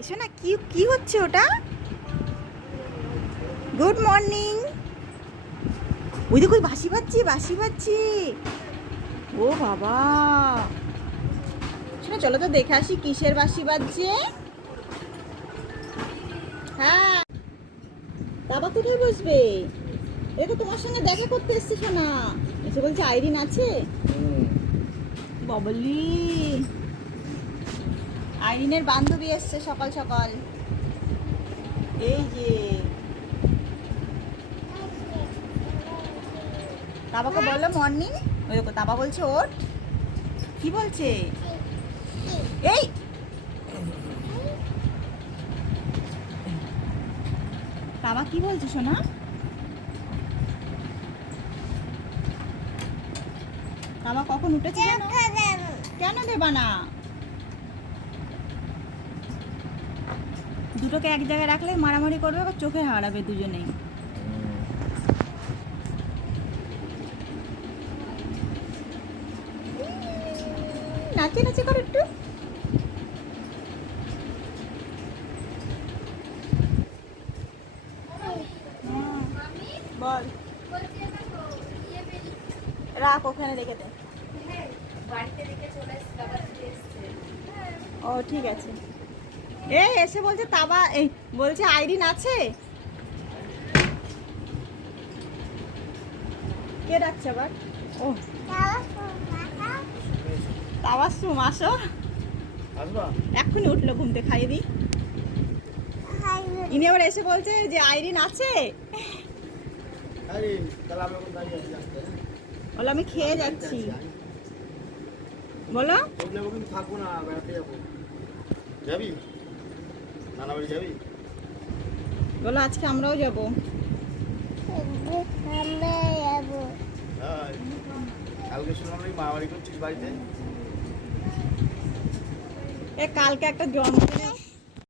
এসো না, কি কি হচ্ছে ওটা? Good morning. ওই দেখো বাঁশি বাজছি, বাঁশি বাজছি। ও বাবা, শোনো চলো তো দেখে আসি কিসের বাঁশি বাজছে। হ্যাঁ, বাবা কোথায় বসবে? এটা তো তোমার সঙ্গে দেখা করতে এসছে শোনা। এসে বলছে আইরিন আছে। বাবলি, আইরিনের বান্ধবী এসছে সকাল সকাল। এই যে তাবাকে বললো মর্নিং। ওই দেখো তাবা বলছে ওর কি বলছে। এই তাবা কি বলছে শোনা? তাবা কখন উঠেছে জানো? কেন দেবা না? দুটোকে এক জায়গায় রাখলে মারামারি করবে, আবার চোখে হারাবে দুজনেই। নাচে নাচে করো একটু। বল, রাখ ওখানে রেখে দে। ও ঠিক আছে। এই এসে বলছে তাবা, এই বলছে আইরিন আছে। কে ডাকছে আবার? ও তাবাসুম, আসো। এক্ষুনি উঠলো ঘুম থেকে, খাইয়ে দিই। ইনি আবার এসে বলছে যে আইরিন আছে। বলো আমি খেয়ে যাচ্ছি। বলো থাকবো না, বেড়াতে যাবো। যাবি নানা বাড়ি যাবি? বলো আজকে আমরাও যাবো। কালকে শুনলাম নাকি মা বাড়ি করছিস বাড়িতে? কালকে একটা জন্মদিনের